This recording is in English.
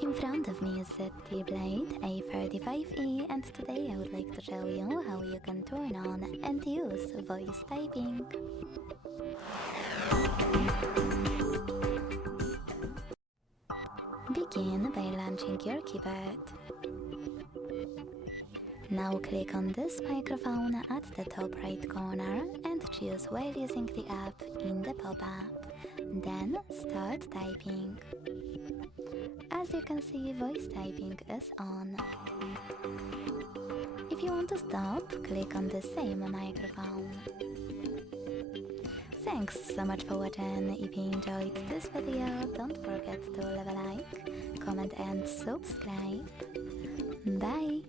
In front of me is ZTE Blade A35e, and today I would like to show you how you can turn on and use voice typing. Begin by launching your keyboard. Now click on this microphone at the top right corner and choose while using the app in the pop-up. Then start typing. As you can see, voice typing is on. If you want to stop, click on the same microphone. Thanks so much for watching. If you enjoyed this video, don't forget to leave a like, comment and subscribe. Bye!